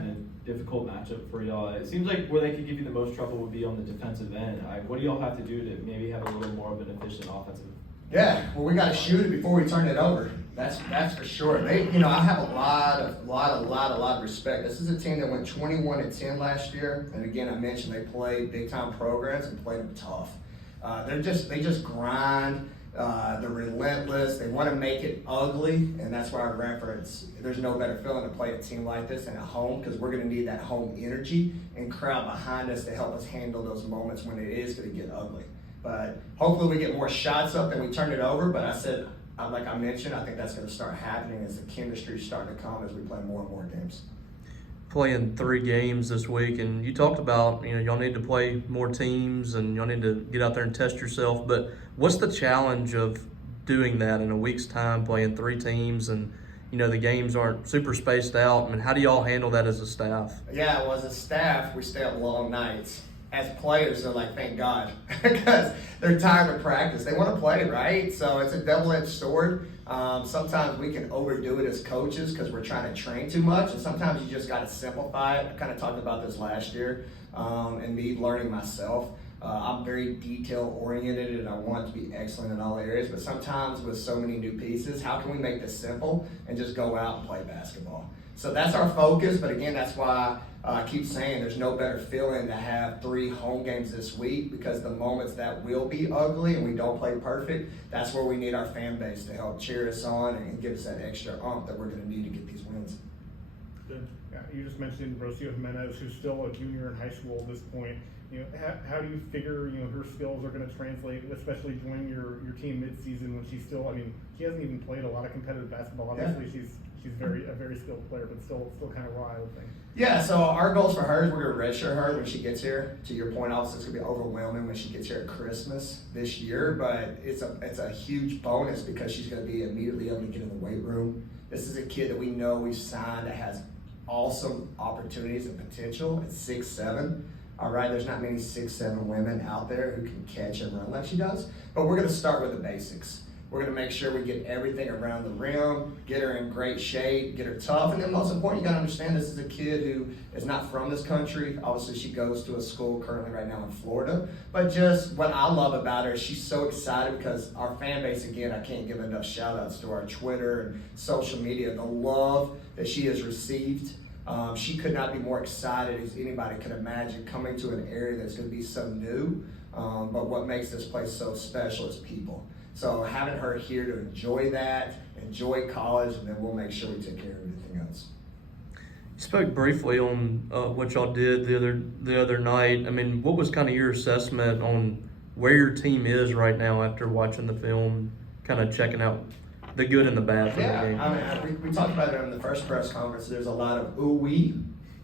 being a difficult matchup for y'all. It seems like where they could give you the most trouble would be on the defensive end. What do y'all have to do to maybe have a little more of an efficient offensive? Yeah, well, we got to shoot it before we turn it over. That's for sure. I have a lot of respect. This is a team that went 21-10 last year, and again, I mentioned they played big time programs and played them tough. They just grind. They're relentless. They want to make it ugly, and that's why I reference there's no better feeling to play a team like this than at home, because we're going to need that home energy and crowd behind us to help us handle those moments when it is going to get ugly. But hopefully we get more shots up and we turn it over. But I said, like I mentioned, I think that's going to start happening as the chemistry's starting to come as we play more and more games. Playing 3 games this week, and you talked about, y'all need to play more teams and y'all need to get out there and test yourself. But what's the challenge of doing that in a week's time, playing 3 teams, and the games aren't super spaced out? I mean, how do y'all handle that as a staff? Yeah, well, as a staff, we stay up long nights. As players, they're like, thank God, because they're tired of practice. They want to play, right? So it's a double-edged sword. Sometimes we can overdo it as coaches because we're trying to train too much, and sometimes you just got to simplify it. I kind of talked about this last year, and me learning myself. I'm very detail-oriented, and I want to be excellent in all areas, but sometimes with so many new pieces, how can we make this simple and just go out and play basketball? So that's our focus, but again, that's why I keep saying there's no better feeling to have 3 home games this week, because the moments that will be ugly and we don't play perfect, that's where we need our fan base to help cheer us on and give us that extra oomph that we're going to need to get these wins. Good. Yeah, you just mentioned Rosio Jimenez, who's still a junior in high school at this point. How do you figure her skills are going to translate, especially joining your team mid-season when she's still? I mean, she hasn't even played a lot of competitive basketball. Obviously, she's a very skilled player, but still kind of raw, I would think. Yeah, so our goals for her is we're going to redshirt her when she gets here. To your point, obviously it's going to be overwhelming when she gets here at Christmas this year, but it's a huge bonus because she's going to be immediately able to get in the weight room. This is a kid that we know we've signed that has awesome opportunities and potential at 6'7". All right, there's not many 6'7" women out there who can catch and run like she does, but we're going to start with the basics. We're going to make sure we get everything around the rim, get her in great shape, get her tough, and then most important, you got to understand this is a kid who is not from this country. Obviously, she goes to a school currently right now in Florida, but just what I love about her is she's so excited because our fan base, again, I can't give enough shout-outs to our Twitter and social media, the love that she has received. She could not be more excited as anybody could imagine coming to an area that's going to be so new, but what makes this place so special is people. So having her here to enjoy that, enjoy college, and then we'll make sure we take care of everything else. You spoke briefly on what y'all did the other night. I mean, what was kind of your assessment on where your team is right now after watching the film, kind of checking out the good and the bad from the game? I mean, we talked about it in the first press conference. There's a lot of ooh-wee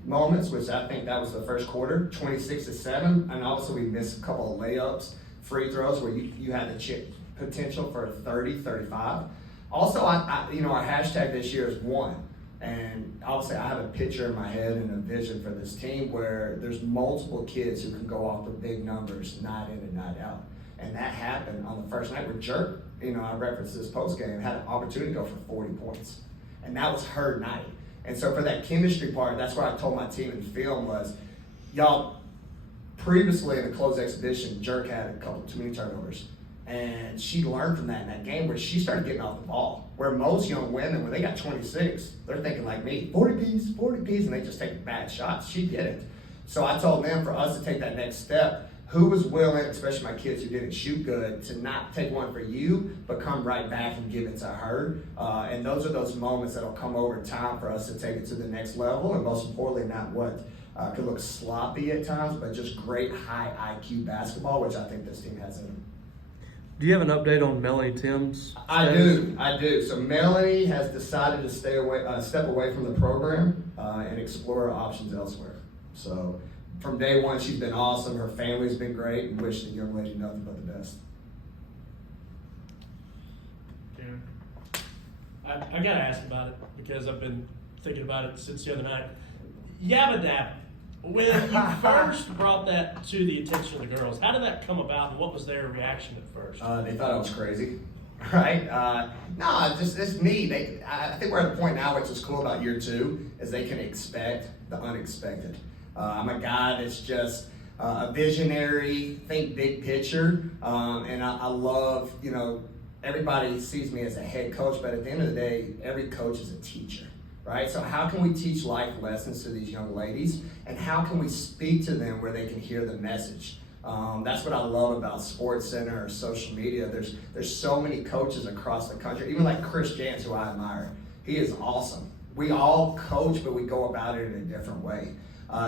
moments, which I think that was the first quarter, 26-7, and also we missed a couple of layups, free throws where you had the potential for 30, 35. Also, our hashtag this year is one. And obviously, I have a picture in my head and a vision for this team where there's multiple kids who can go off for big numbers night in and night out. And that happened on the first night where Jerk, I referenced this post game, had an opportunity to go for 40 points. And that was her night. And so for that chemistry part, that's what I told my team in film was, y'all, previously in the closed exhibition, Jerk had a couple too many turnovers. And she learned from that in that game where she started getting off the ball. Where most young women, when they got 26, they're thinking like me, 40 piece, and they just take bad shots. She didn't. So I told them for us to take that next step, who was willing, especially my kids who didn't shoot good, to not take one for you, but come right back and give it to her. And those are those moments that'll come over time for us to take it to the next level. And most importantly, not what could look sloppy at times, but just great high IQ basketball, which I think this team has in them. Do you have an update on Melanie Tims? I do. So Melanie has decided to step away from the program and explore her options elsewhere. So from day one, she's been awesome. Her family's been great, and wish the young lady nothing but the best. I got to ask about it because I've been thinking about it since the other night. Yabba Dabba. When you first brought that to the attention of the girls, how did that come about, and what was their reaction at first? They thought I was crazy. right? No, it's neat. I think we're at a point now which is cool about year 2 is they can expect the unexpected. I'm a guy that's just a visionary, think big picture, and I love, everybody sees me as a head coach, but at the end of the day, every coach is a teacher, right? So how can we teach life lessons to these young ladies, and how can we speak to them where they can hear the message? That's what I love about Sports Center or social media. There's so many coaches across the country, even like Chris Jantz, who I admire. He is awesome. We all coach, but we go about it in a different way.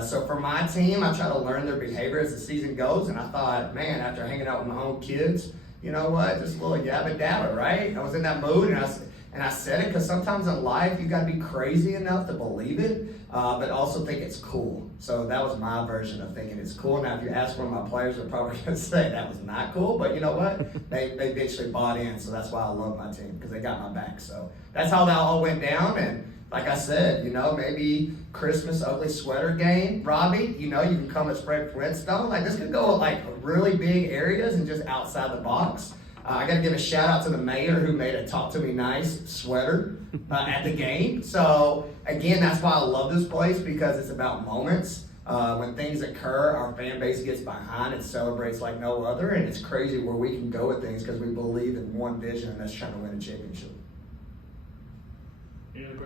So for my team, I try to learn their behavior as the season goes, and I thought, man, after hanging out with my own kids, you know what, just a little yabba dabba, right? I was in that mood, and I said it because sometimes in life you got to be crazy enough to believe it, but also think it's cool. So that was my version of thinking it's cool. Now, if you ask one of my players, they're probably going to say that was not cool, but you know what? They eventually bought in, so that's why I love my team, because they got my back. So that's how that all went down, and like I said, maybe Christmas ugly sweater game, Robbie, you can come as Fred Flintstone. Like, this could go like really big areas and just outside the box. I got to give a shout out to the mayor who made a Talk to Me Nice sweater at the game. So again, that's why I love this place, because it's about moments. When things occur, our fan base gets behind and celebrates like no other, and it's crazy where we can go with things because we believe in one vision, and that's trying to win a championship. Any other questions?